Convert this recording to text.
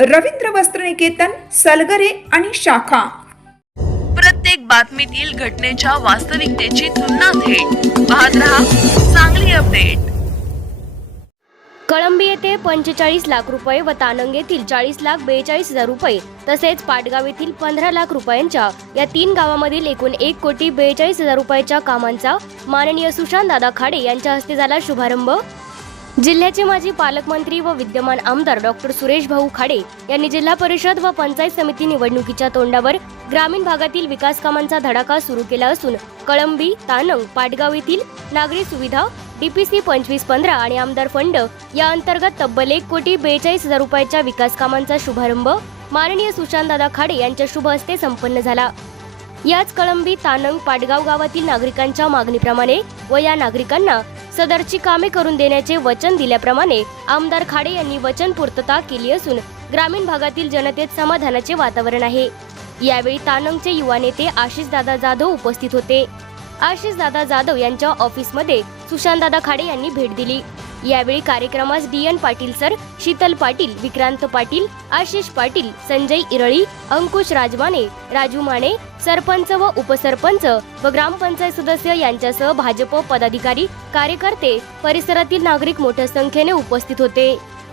रवींद्र वस्त्रनिकेतन सलगरे आणि शाखा. प्रत्येक बातमीतील घटनेच्या वास्तविकतेची तुलना थेट. पाहत रहा चांगली अपडेट. कळंबी येथे पंचेचाळीस लाख रुपये व तानंग येथील चाळीस लाख बेचाळीस हजार रुपये तसेच पाटगाव येथील पंधरा लाख रुपयांच्या या तीन गावामधील एकूण एक कोटी बेचाळीस हजार रुपयाच्या कामांचा माननीय सुशांत दादा खाडे यांच्या हस्ते झाला शुभारंभ. जिल्ह्याचे माजी पालकमंत्री व विद्यमान आमदार डॉक्टर सुरेश भाऊ खाडे यांनी जिल्हा परिषद व पंचायत समिती निवडणुकीच्या तोंडावर ग्रामीण भागातील विकास कामांचा धडाका सुरू केला असून कळंबी तानंग पाटगाव येथील नागरी सुविधा डीपीसी पंचवीस पंधरा आणि आमदार फंड या अंतर्गत तब्बल एक कोटी बेचाळीस हजार रुपयाच्या विकास कामांचा शुभारंभ माननीय सुशांतदादा खाडे यांच्या शुभ हस्ते संपन्न झाला. याच कळंबी तानंग पाटगाव गावातील नागरिकांच्या मागणीप्रमाणे व या नागरिकांना सदरची कामे करून देण्याचे वचन दिल्याप्रमाणे आमदार खाडे यांनी वचन पूर्तता केली असून ग्रामीण भागातील जनतेत समाधानाचे वातावरण आहे. यावेळी तानंगचे युवा नेते आशिषदादा जाधव उपस्थित होते. आशिषदादा जाधव यांच्या ऑफिसमध्ये सुशांत दादा खाडे यांनी भेट दिली. यावेळी कार्यक्रमास D N Patil sir Sheetal Patil Vikrant Patil Ashish Patil Sanjay Irali Ankush Rajmane Raju Mane sarpanch व उपसरपंच व ग्रामपंचायत सदस्य यांच्यासह भाजप पदाधिकारी कार्यकर्ते परिसरातील नागरिक मोठ्या संख्येने उपस्थित होते.